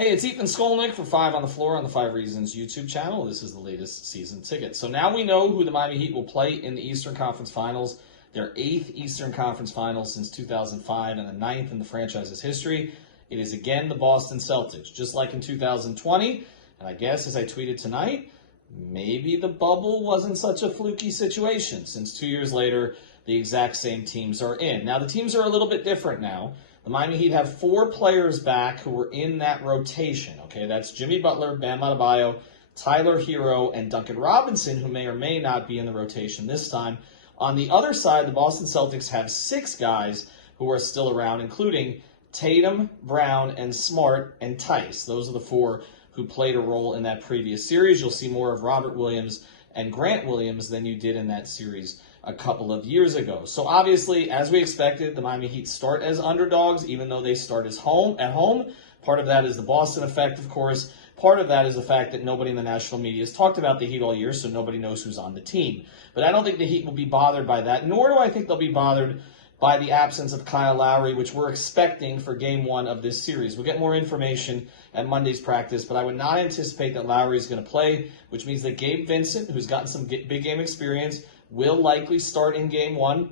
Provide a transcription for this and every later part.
Hey, it's Ethan Skolnick for 5 on the Floor on the 5 Reasons YouTube channel. This is the latest season ticket. So now we know who the Miami Heat will play in the Eastern Conference Finals. Their 8th Eastern Conference Finals since 2005 and the 9th in the franchise's history. It is again the Boston Celtics, just like in 2020. And I guess, as I tweeted tonight, maybe the bubble wasn't such a fluky situation, since 2 years later, the exact same teams are in. Now, the teams are a little bit different now. The Miami Heat have 4 players back who were in that rotation. Okay, that's Jimmy Butler, Bam Adebayo, Tyler Hero, and Duncan Robinson, who may or may not be in the rotation this time. On the other side, the Boston Celtics have 6 guys who are still around, including Tatum, Brown, and Smart, and Tice. Those are the 4 who played a role in that previous series. You'll see more of Robert Williams and Grant Williams than you did in that series a couple of years ago. So obviously, as we expected, the Miami Heat start as underdogs, even though they start at home. Part of that is the Boston effect, of course. Part of that is the fact that nobody in the national media has talked about the Heat all year, so nobody knows who's on the team. But I don't think the Heat will be bothered by that, nor do I think they'll be bothered by the absence of Kyle Lowry, which we're expecting for Game 1 of this series. We'll get more information at Monday's practice, but I would not anticipate that Lowry is going to play, which means that Gabe Vincent, who's gotten some big game experience, will likely start in Game 1.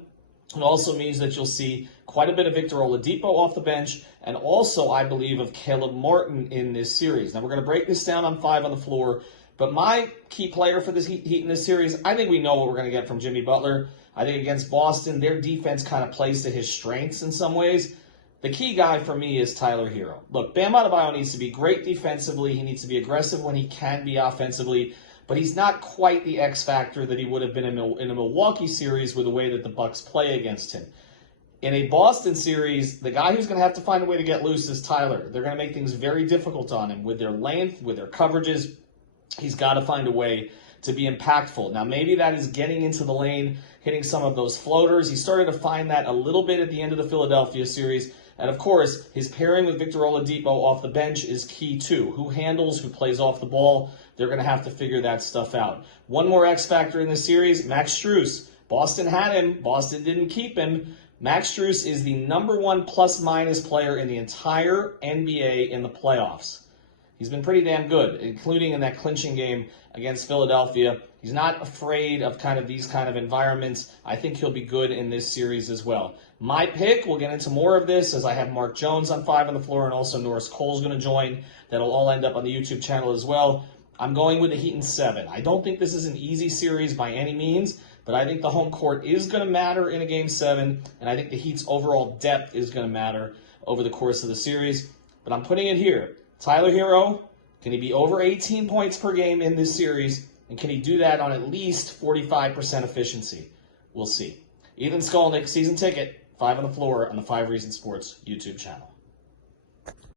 It also means that you'll see quite a bit of Victor Oladipo off the bench, and also, I believe, of Caleb Martin in this series. Now, we're going to break this down on 5 on the Floor, but my key player for this Heat in this series, I think we know what we're going to get from Jimmy Butler. I think against Boston, their defense kind of plays to his strengths in some ways. The key guy for me is Tyler Hero. Look, Bam Adebayo needs to be great defensively. He needs to be aggressive when he can be offensively, but he's not quite the X factor that he would have been in a Milwaukee series with the way that the Bucks play against him. In a Boston series, the guy who's going to have to find a way to get loose is Tyler. They're going to make things very difficult on him with their length, with their coverages. He's got to find a way to be impactful. Now, maybe that is getting into the lane, hitting some of those floaters. He started to find that a little bit at the end of the Philadelphia series. And, of course, his pairing with Victor Oladipo off the bench is key, too. Who handles, who plays off the ball, they're going to have to figure that stuff out. One more X factor in the series, Max Strus. Boston had him. Boston didn't keep him. Max Strus is the #1 plus-minus player in the entire NBA in the playoffs. He's been pretty damn good, including in that clinching game against Philadelphia. He's not afraid of these kind of environments. I think he'll be good in this series as well. My pick, we'll get into more of this as I have Mark Jones on 5 on the Floor, and also Norris Cole's going to join. That'll all end up on the YouTube channel as well. I'm going with the Heat in 7. I don't think this is an easy series by any means, but I think the home court is going to matter in a Game 7, and I think the Heat's overall depth is going to matter over the course of the series. But I'm putting it here. Tyler Hero, can he be over 18 points per game in this series? And can he do that on at least 45% efficiency? We'll see. Ethan Skolnick, season ticket, 5 on the Floor on the 5 Reasons Sports YouTube channel.